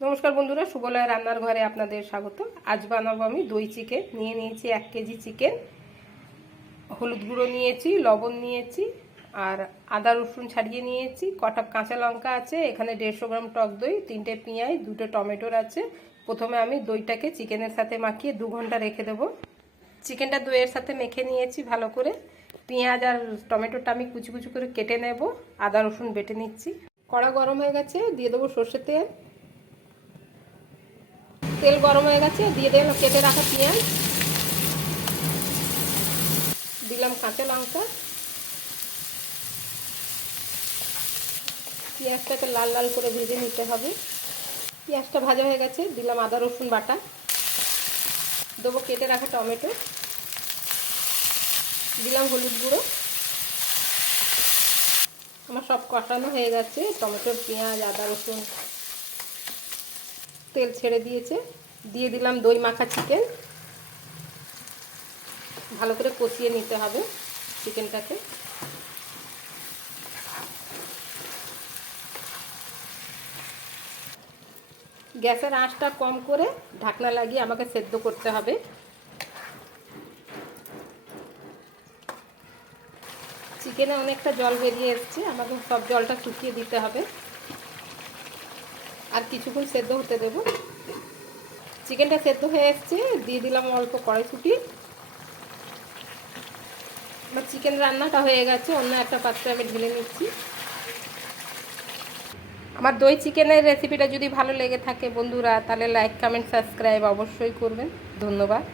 নমস্কার বন্ধুরা সুবলয় রান্নার ঘরে আপনাদের স্বাগত আজ বানাবো আমি দই চিকেন। নিয়ে নিয়েছি এক কেজি চিকেন। হলুদ গুঁড়ো নিয়েছি, লবণ নিয়েছি, আর আদা রসুন ছাড়িয়ে নিয়েছি। কটা কাঁচা লঙ্কা আছে, এখানে দেড়শো গ্রাম টক দই, তিনটে পেঁয়াজ, দুটো টমেটোর আছে। প্রথমে আমি দইটাকে চিকেনের সাথে মাখিয়ে দু ঘণ্টা রেখে দেবো। চিকেনটা দইয়ের সাথে মেখে নিয়েছি ভালো করে। পেঁয়াজ আর টমেটোটা আমি কুচি কুচি করে কেটে নেব। আদা রসুন বেটে নিচ্ছি। কড়া গরম হয়ে গেছে, দিয়ে দেবো সর্ষের তেল। তেল গরম হয়ে গেছে, দিয়ে দিলাম, কেটে রাখা পেঁয়াজ। দিলাম কাঁচা লঙ্কা। পেঁয়াজটাকে লাল লাল করে ভেজে নিতে হবে। পেঁয়াজটা ভাজা হয়ে গেছে, দিলাম আদা, রসুন বাটা। দেবো কেটে রাখা টমেটো। দিলাম হলুদ গুঁড়ো। আমার সব কষানো হয়ে গেছে টমেটোর পেঁয়াজ, আদা, রসুন। তেল ছেড়ে দিয়েছে। দিয়ে দিলাম দই মাখা চিকেন ভালো করে কষিয়ে নিতে হবে চিকেনটাকে গ্যাসের আঁচটা কম করে ঢাকনা লাগিয়ে আমাকে সেদ্ধ করতে হবে। চিকেনে অনেকটা জল বেরিয়ে এসছে, আমাকে সব জলটা শুকিয়ে দিতে হবে। আর কিছুক্ষণ সেদ্ধ হতে দেবো। চিকেনটা সেদ্ধ হয়ে এসছে, দিয়ে দিলাম অল্প কড়াইশুটি। আমার চিকেন রান্নাটা হয়ে গেছে, অন্য একটা পাত্রে আমি ঢেলে নিচ্ছি। আমার দই চিকেনের রেসিপিটা যদি ভালো লেগে থাকে বন্ধুরা, তাহলে লাইক কমেন্ট সাবস্ক্রাইব অবশ্যই করবেন। ধন্যবাদ।